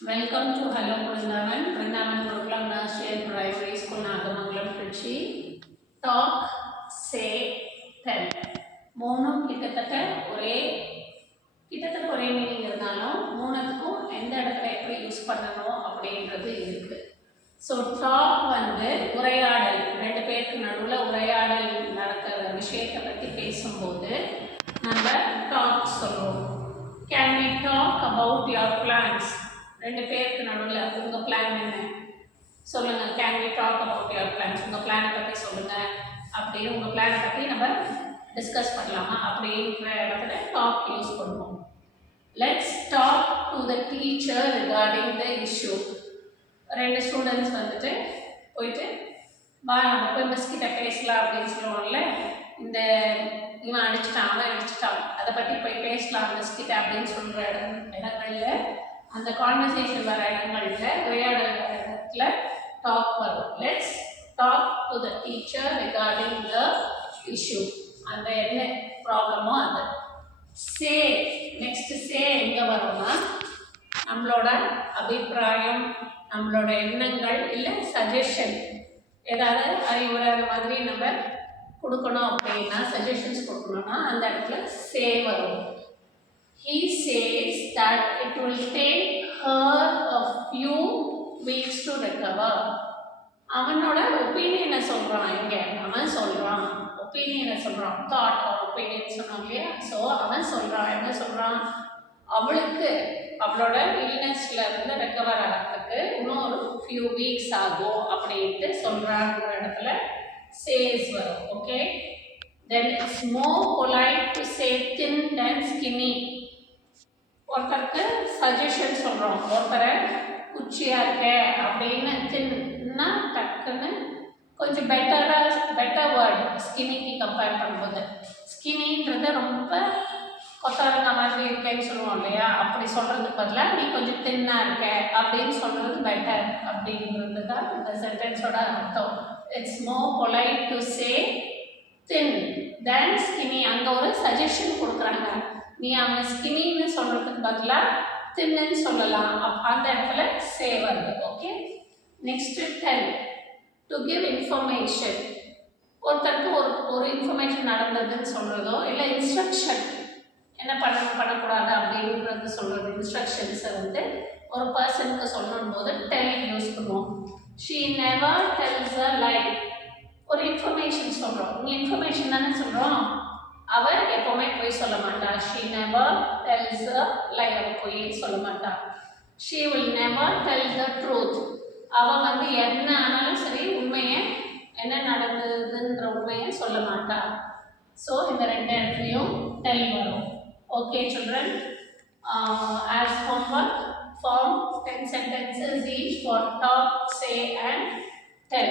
Welcome to Hello Vrindavan, Vrindavan Gurukulam Nursery and Primary School, Nagamangalam, Trichy. Talk, say, tell. மூணும் கிட்டத்தட்ட ஒரே meaning இருந்தாலும் மூணுத்துக்கும் எந்த இடத்துல எப்படி யூஸ் பண்ணணும் அப்படின்றது இருக்கு. ஸோ டாக் வந்து உரையாடல், ரெண்டு பேருக்கு நடுவில் உரையாடல் நடக்கிற விஷயத்தை பற்றி பேசும்போது நம்ம டாக் சொல்லுவோம். Can we talk about your plans? ரெண்டு பேருக்கு நடுவில் உங்கள் பிளான் என்ன சொல்லுங்கள். Can we talk about your plans? உங்கள் பிளானை பற்றி சொல்லுங்கள். அப்படியே உங்கள் பிளானை பற்றி நம்ம டிஸ்கஸ் பண்ணலாமா அப்படின்ற இடத்துல டாக் யூஸ் பண்ணுவோம். Let's talk to the teacher regarding the issue. ரெண்டு ஸ்டூடெண்ட்ஸ் வந்துட்டு போயிட்டு நம்ம போய் மிஸ் கிட்ட பேசலாம் அப்படின்னு சொல்லுவோம்ல. இந்த இவன் அடிச்சுட்டான், அவன் அடிச்சுட்டான், அதை பற்றி போய் பேசலாம் மிஸ் கிட்ட அப்படின்னு சொல்கிற இடங்கள்ல, அந்த கான்வர்சேஷன் வர இடங்கள்ல, உரையாடல் வர இடத்துல டாக் வரும். Let's talk to the teacher regarding the issue. அந்த என்ன ப்ராப்ளமோ அது. சே, நெக்ஸ்ட் சே எங்கே வரும்னா நம்மளோட அபிப்பிராயம், நம்மளோட எண்ணங்கள், இல்லை சஜஷன், ஏதாவது அறிவுரை அந்த மாதிரி நம்ம கொடுக்கணும் அப்படின்னா, சஜஷன்ஸ் கொடுக்கணும்னா அந்த இடத்துல சே வரும். He says that it will take her a few weeks to recover. அவனோட ஒப்பீனியனை சொல்கிறான். இங்கே அவன் சொல்கிறான், ஒப்பீனியனை சொல்கிறான். தாட் ஆர் ஒப்பீனியன் சொன்னாங்க இல்லையா? ஸோ அவன் சொல்கிறான், என்ன சொல்கிறான், அவளுக்கு அவளோட இல்னஸ்ல இருந்து ரெக்கவர் ஆகிறதுக்கு இன்னும் ஒரு ஃபியூ வீக்ஸ் ஆகும் அப்படின்ட்டு சொல்கிறாங்கிற இடத்துல சேஸ் வரும். Okay, then it's more polite to say thin than skinny. ஒருத்தருக்கு சஜஷன் சொல்கிறோம், ஒருத்தரை குச்சியாக இருக்க அப்படின்னு, தின்னா டக்குன்னு கொஞ்சம் பெட்டர் வேர்டு ஸ்கினிக்கு கம்பேர் பண்ணும்போது. ஸ்கினின்றது ரொம்ப கொத்தரங்க மாதிரி இருக்கேன்னு சொல்லுவோம் இல்லையா? அப்படி சொல்கிறதுக்கு பதிலாக நீ கொஞ்சம் தின்னாக இருக்க அப்படின்னு சொல்கிறது பெட்டர் அப்படின்றது தான் இந்த சென்டென்ஸோட அர்த்தம். It's more polite to say thin than skinny. அங்கே ஒரு சஜஷன் கொடுக்குறாங்க, நீ அவங்க ஸ்கினின்னு சொல்கிறதுக்கு பதிலாக தின்னு சொல்லலாம். அந்த இடத்துல சே வருது. Okay, next tell, to give information. ஒருத்தருக்கு ஒரு இன்ஃபர்மேஷன் நடந்ததுன்னு சொல்கிறதோ, இல்லை இன்ஸ்ட்ரக்ஷன் என்ன பண்ணணும் பண்ணக்கூடாது அப்படின்றது சொல்கிறது. இன்ஸ்ட்ரக்ஷன்ஸை வந்து ஒரு பர்சனுக்கு சொல்லணும் போது டெல் யூஸ் பண்ணுவோம். ஷீ நெவர் டெல்ஸ் அ லை. ஒரு இன்ஃபர்மேஷன் சொல்கிறோம், நீ இன்ஃபர்மேஷன் தானே சொல்கிறோம், அவள் எப்போவுமே போய் சொல்ல மாட்டா. ஷீ நெவர் டெல்ஸ் அ லை, அவள் போய் சொல்ல மாட்டா. She will never tell the truth. அவள் வந்து என்ன ஆனாலும் சரி உண்மையை, என்ன நடந்ததுன்ற உண்மையை சொல்ல மாட்டா. ஸோ இந்த ரெண்டு இடத்துலையும் டெல் வரும். Okay children, as homework, form 10 sentences each for talk, say and tell.